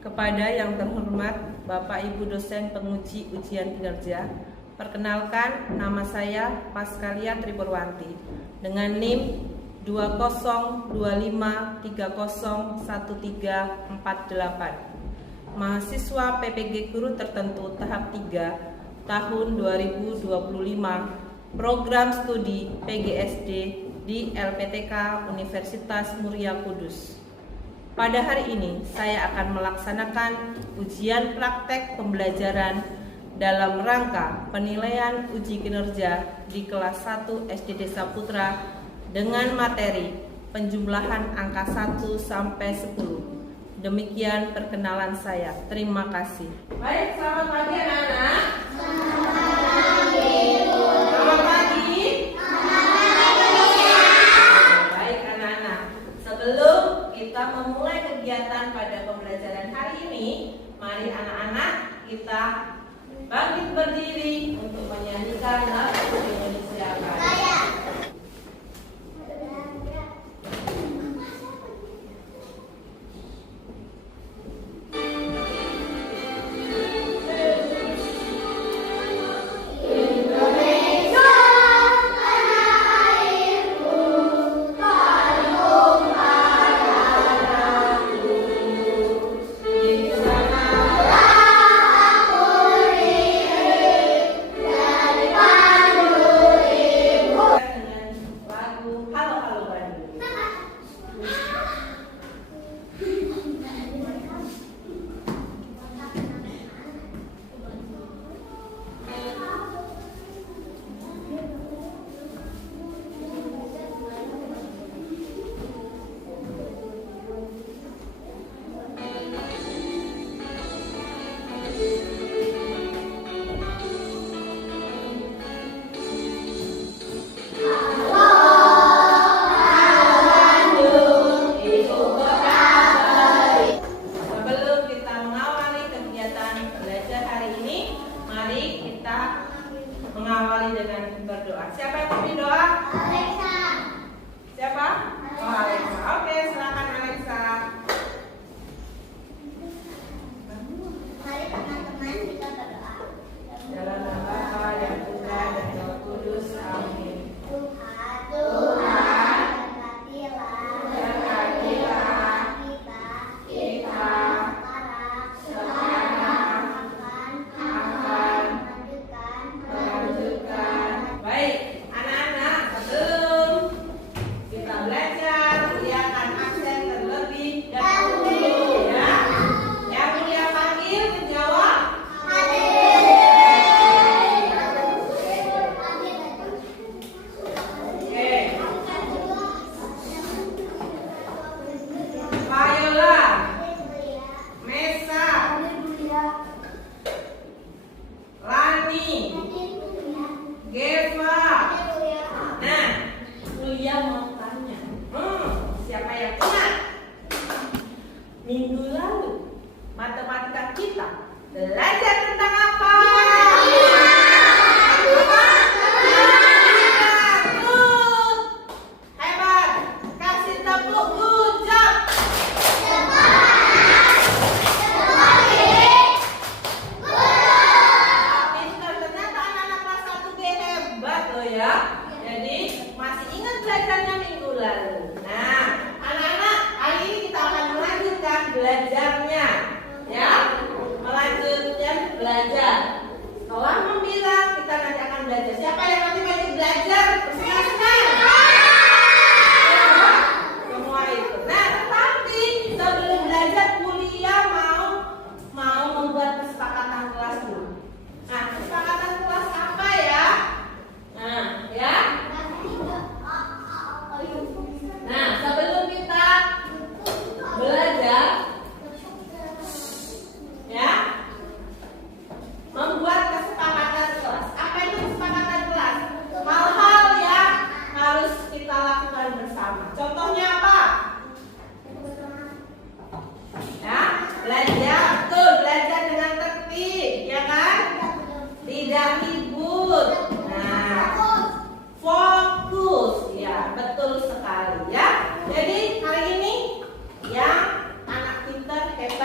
Kepada yang terhormat Bapak Ibu dosen penguji ujian kinerja, perkenalkan nama saya Paskalia Tripurwanti dengan NIM 2023011348. Mahasiswa PPG Guru Tertentu tahap 3 tahun 2025 program studi PGSD di LPTK Universitas Muria Kudus. Pada hari ini saya akan melaksanakan ujian praktek pembelajaran dalam rangka penilaian uji kinerja di kelas 1 SD Desa Putra dengan materi penjumlahan angka 1 sampai 10. Demikian perkenalan saya. Terima kasih. Baik, selamat pagi anak-anak. Selamat pagi. Baik anak-anak, sebelum kita memulai kegiatan pada pembelajaran hari ini, mari anak-anak kita bangkit berdiri untuk menyanyikan lagu Indonesia Raya. Mengawali dengan berdoa. Siapa yang mau doa? Alexa. Siapa? Oh, Alexa. Oke, silakan Alexa. Mari teman-teman kita berdoa. Dalam nama Bapa dan Putra dan Roh Kudus. Amin. Tuhan, berkatilah kita sekarang akan melanjutkan. Baik, anak-anak, sebelum kita belajar, lihatkan aksen terlebih dahulu ya. Yang mulia panggil menjawab. Oke. Payola, Mesa, Rani, Geva. Nah, kuliah mau tanya, siapa yang ingat? Minggu lalu matematika kita belajar tentang apa? Good. Hebat. Kasih tepuk good job. Pintar, ternyata anak-anak kelas 1B hebat loh ya. Jadi masih ingat belajarnya minggu lalu. Nah, anak-anak, hari ini kita akan melanjutkan belajarnya, ya. Melanjutkan belajar.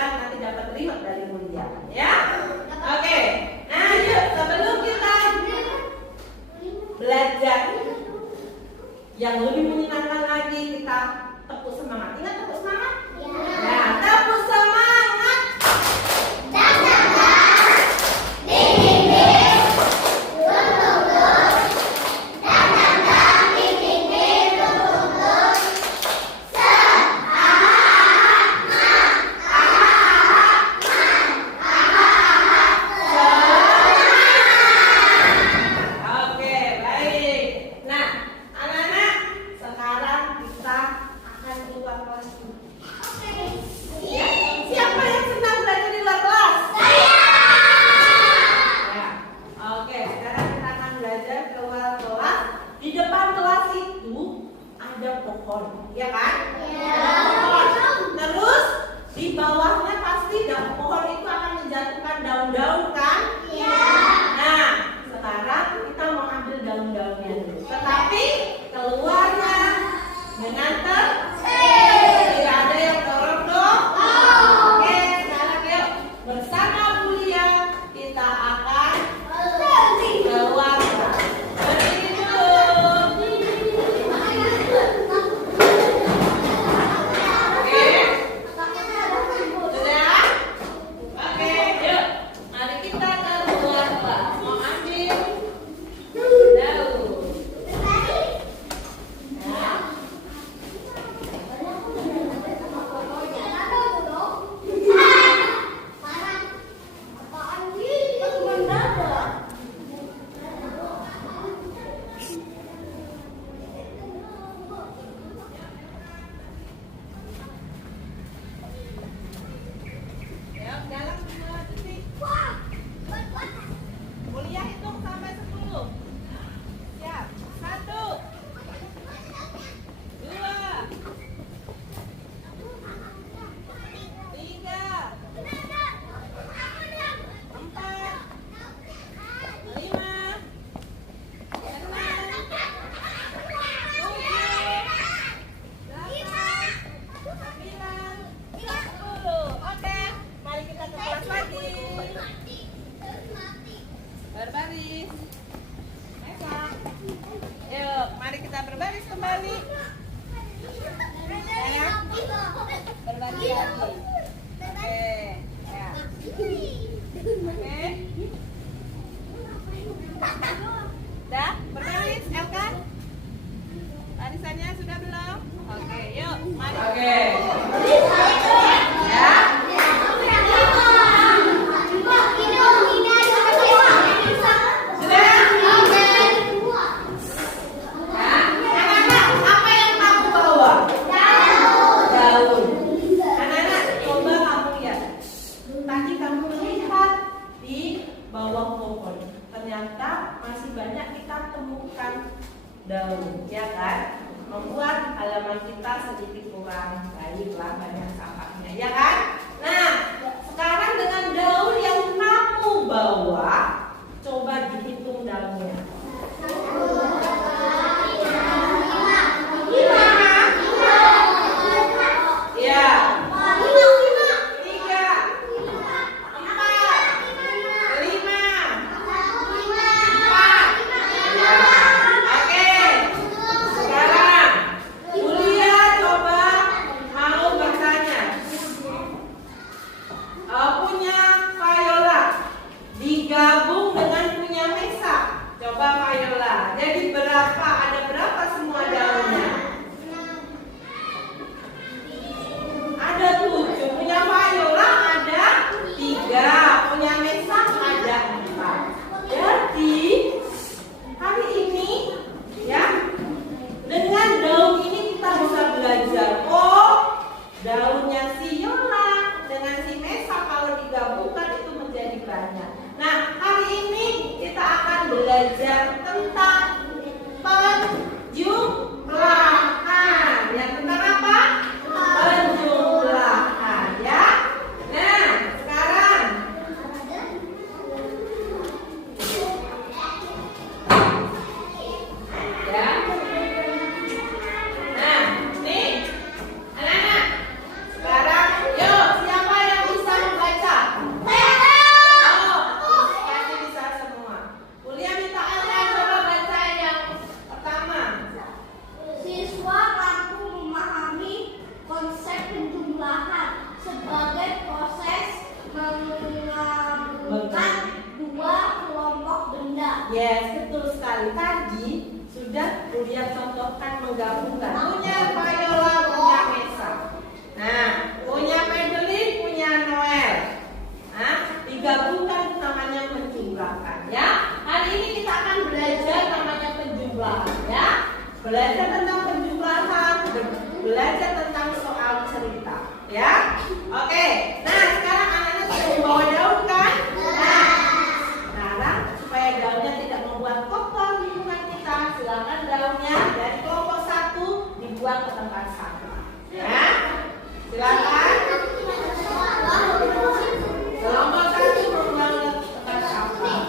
biar nanti dapat reward dari Mulia, ya. Oke. Nah, yuk sebelum kita belajar yang lebih menyenangkan lagi, kita tepuk semangat. Ingat tepuk semangat? Ya, tepuk semangat. Oke, baik. Nah, anak-anak, sekarang kita akan keluar kelas dulu. Ya, siapa yang senang belajar di luar kelas? Ya. Oke, sekarang kita akan belajar keluar kelas. Di depan kelas itu ada pohon, ya kan? Pohon. Terus di bawahnya pasti pohon itu akan menjatuhkan daun-daun, kan? Nah, sekarang kita mau ambil daun-daunnya dulu. Tetapi keluarnya dengan tidak ada yang dorong dong. Oke, sekarang yuk bersama Mulia kita akan keluar. Berdiri dulu. Oke, sudah? Oke, yuk. Mari kita keluar kelas. Mau ambil daun. Nah. Yuk, jalan 2 detik. Mulia hitung sampai 10. Siap. 1, 2, 3, 4, 5, 10. Oke, mari kita ke kelas lagi. Berbaris. Mesa. Yuk, mari kita berbaris kembali. Sayang, berbaris lagi. Oke, ya. Oke. Udah, berbaris, Elkan? Barisannya sudah belum? Oke, yuk, mari. Oke. Ya. Anak-anak, apa yang kamu bawa? Daun. Anak-anak, coba kamu lihat. Tadi kamu lihat di bawah pohon. Ternyata masih banyak kita temukan daun, ya kan? Membuat halaman kita sedikit kurang baiklah, banyak sampahnya, ya kan? Nah, sekarang dengan daun yang kamu bawa, coba dihitung daunnya. Ya. 3, 4, 5, 4. Ya. Oke. Sekarang Mulia coba mau bertanya. Punya Viola digabung dengan punya Mesa. Coba Viola. Jadi berapa? Ada berapa semua daunnya? Ada 7. Punya Viola ada 3. Punya Mesa ada 4. Jadi hari ini, ya, dengan daun ini kita bisa belajar. Oh, daunnya si Yola dengan si Mesa kalau digabungkan itu menjadi banyak. Nah, hari ini kita akan belajar tentang Yes, betul sekali. Tadi sudah Bulia contohkan menggabungkan. Punya Viola, punya Mesa. Nah, punya Madeline, punya Noel. Nah, digabungkan namanya penjumlahan ya. Hari ini kita akan belajar namanya penjumlahan ya. Belajar tentang penjumlahan, belajar tentang soal cerita ya. Oke. Nah, sekarang anak-anak sudah membawa daun kan? Nah, sekarang supaya daunnya tidak membuat kotor lingkungan kita, silakan daunnya dari kelompok 1 dibuang ke tempat sampah. Ya. Silakan. Kelompok 1 membuang ke tempat sampah.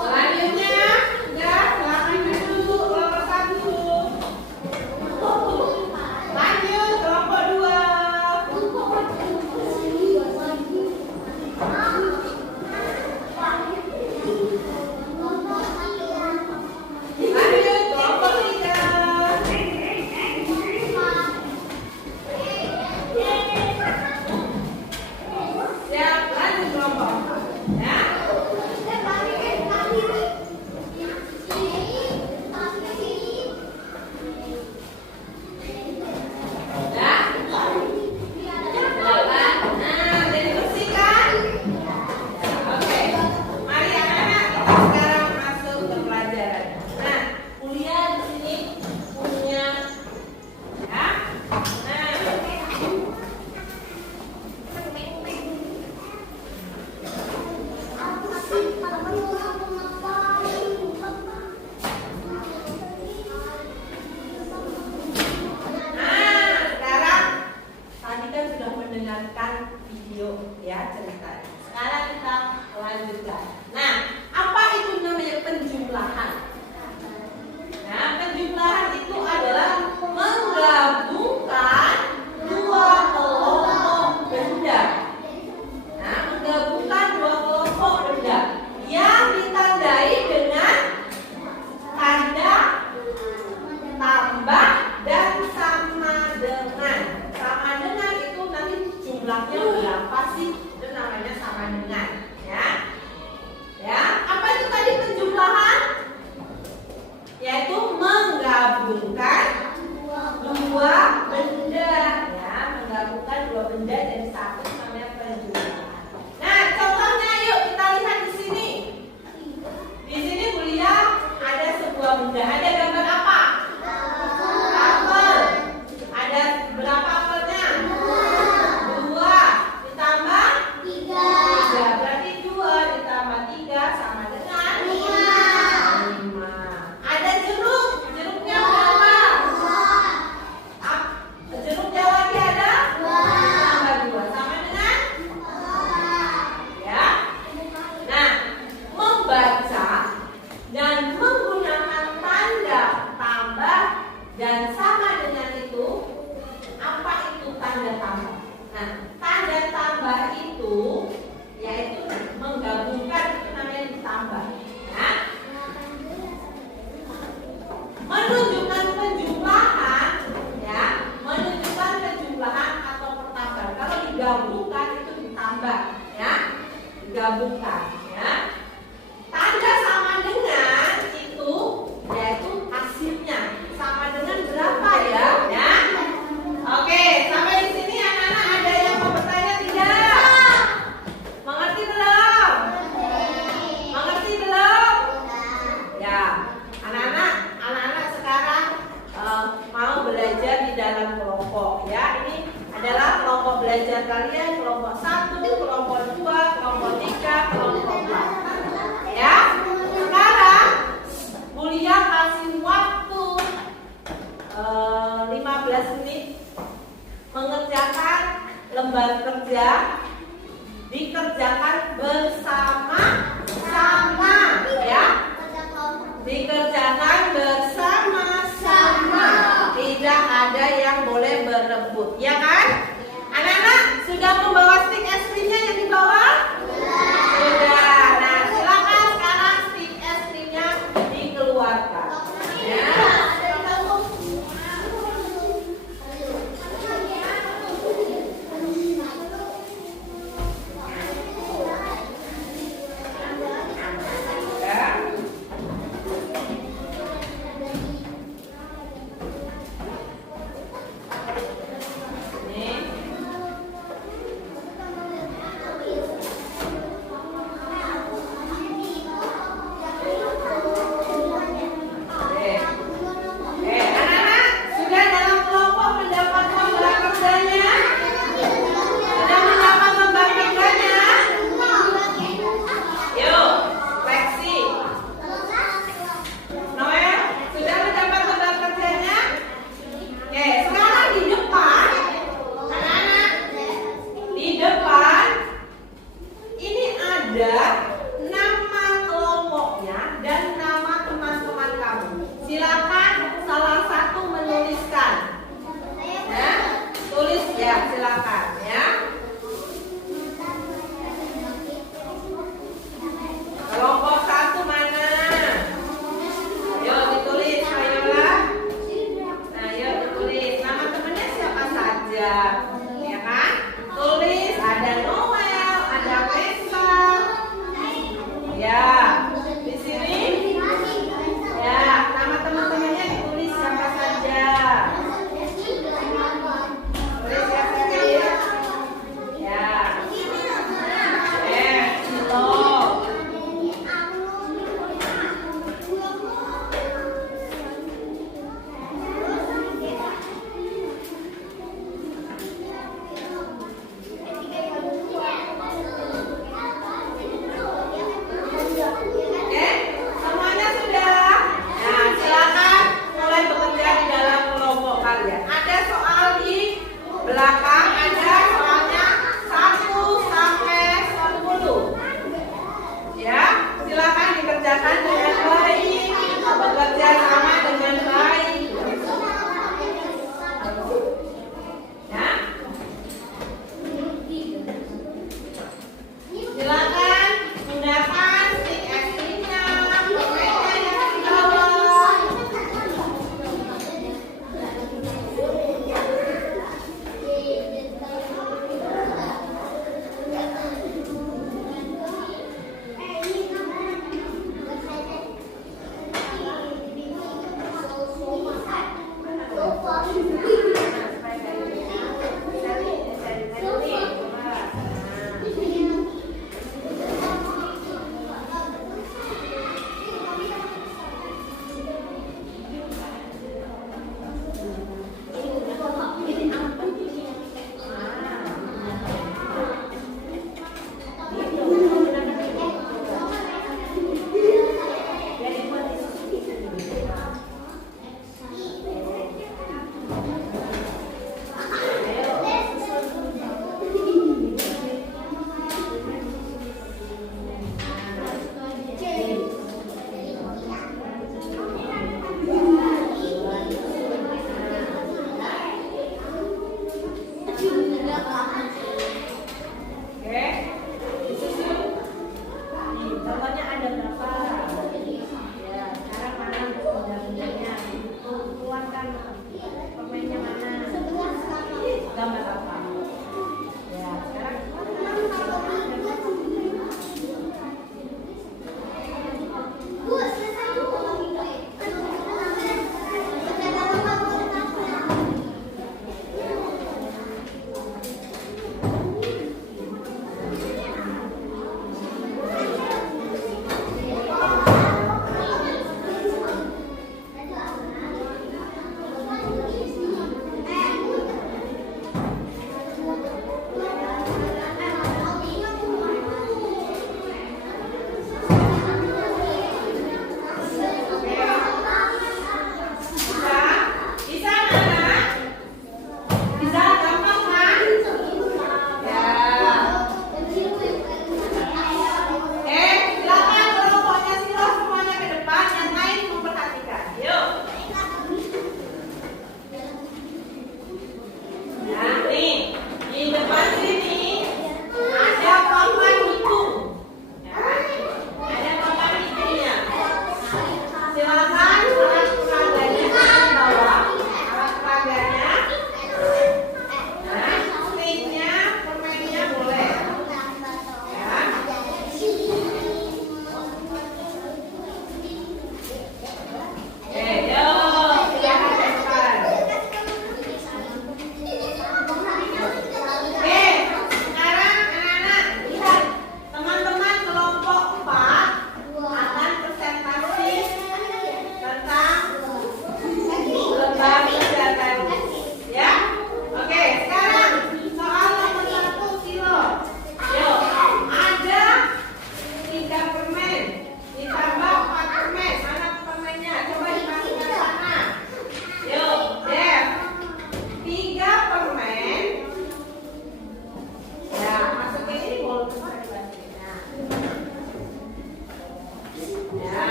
Selanjutnya, ya, silakan duduk kelompok 1. Lanjut kelompok 2. Lanjut kelompok 3. Siap, lanjut kelompok 4. Ya. Ya. Silakan. Nah, jadi bersih kan? Oke. Mari anak-anak kita sekarang masuk ke pelajaran. Nah, kuliah di sini punya ya. Nah, sekarang tadi kan sudah mendengarkan video ya cerita. Sekarang kita lanjutkan. Nah, apa itu namanya penjumlahan? Nah, penjumlahan itu adalah menggabungkan dua kelompok benda. Nah, menggabungkan dua kelompok benda yang ditandai dengan tanda tambah dan sama dengan. Sama dengan itu nanti jumlahnya berapa sih? Itu namanya sama dengan, ya. Ya, apa itu tadi penjumlahan? Yaitu menggabungkan dua benda, ya, menggabungkan dua benda jadi satu namanya penjumlahan. Nah, contohnya yuk kita lihat di sini. Di sini Bulia ada sebuah benda. Ada gambar apa? Apel. Ada berapa apelnya? 2 ditambah 3. Berarti 2 ditambah 3 sama dengan 5. Ada jeruk. Jeruknya berapa? Jeruknya lagi ada? 2 tambah 2 sama dengan? Ya. Nah, membaca dan menggunakan tanda tambah dan sama dengan itu, apa itu tanda tambah? Nah, tanda tambah itu yaitu menggabungkan, itu namanya ditambah. Nah, menunjukkan penjumlahan, ya, menunjukkan penjumlahan atau pertambahan. Kalau digabungkan itu ditambah, ya, digabungkan, ya. Tanda sama dengan itu yaitu hasilnya sama dengan berapa ya? Ya. Oke, sampai di sini anak-anak ada yang mau bertanya tidak? Mengerti belum? Mengerti belum? Ya, anak-anak sekarang mau belajar di dalam kelompok ya. Ini adalah kelompok belajar kalian, kelompok 1, kelompok 2, kelompok 3, kelompok 4. Ya, sekarang Bulia kasih waktu 15 menit mengerjakan lembar kerja, dikerjakan bersama-sama, ya. Dikerjakan bersama-sama, tidak ada yang boleh berebut, ya kan? Anak-anak sudah membawa stik es krimnya yang dibawa? Sudah. Nah, silakan sekarang stik es krimnya dikeluarkan. Ya. Ya, silakan ya. Kelompok 1 mana? Ayo ditulis, ayolah. Nah, ayo ditulis. Nama temennya siapa saja? Ya kan? Tulis, ada Noel, ada Faisal. Ya, di sini. Ya, nama teman-temannya ditulis siapa saja. Tulis ya, Febri. Ya. Cilo.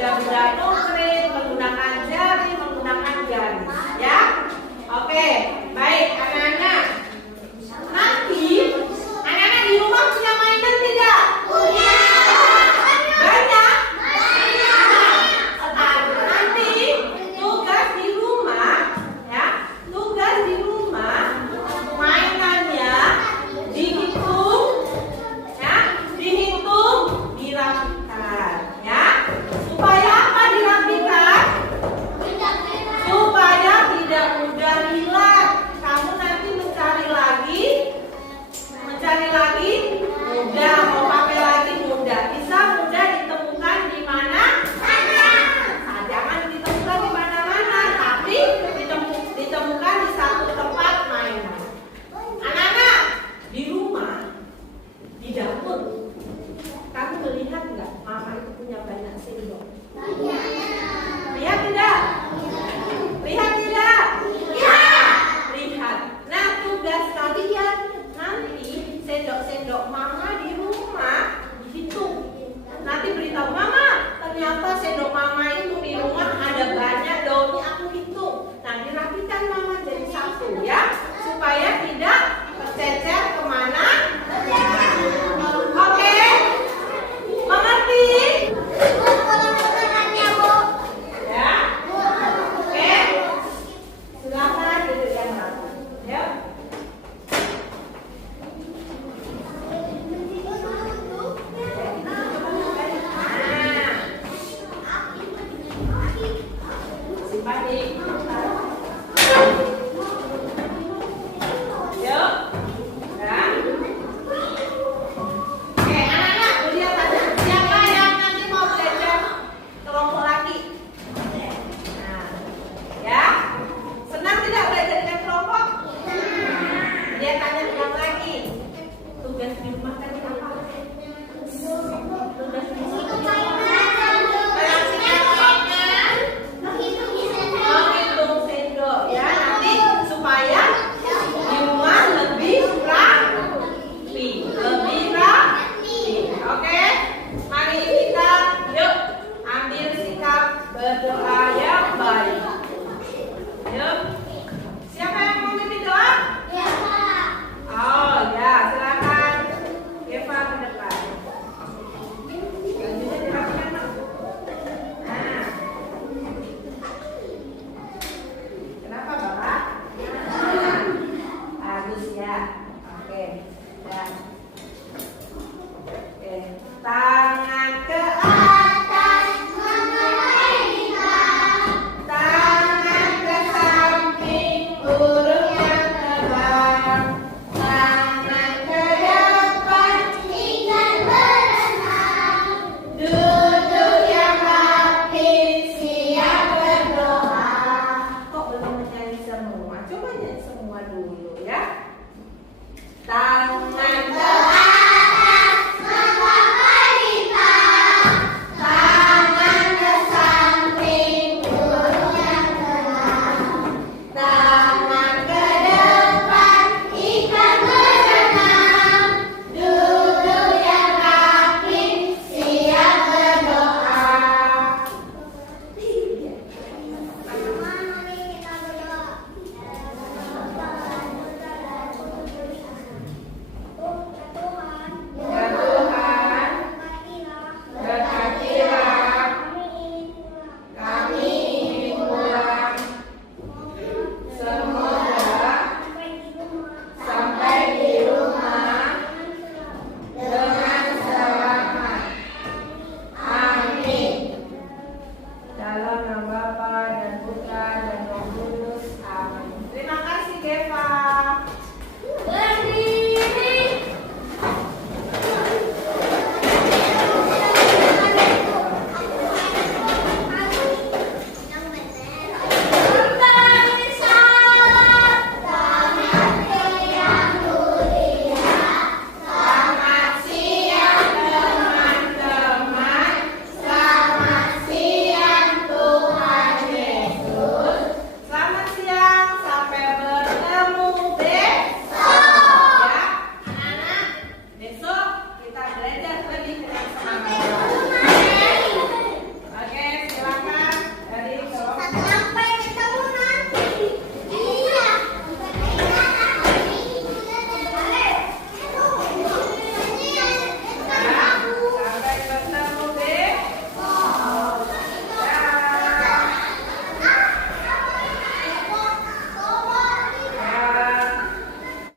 benda-benda konkret, menggunakan jari, menggunakan garis. Ya, oke.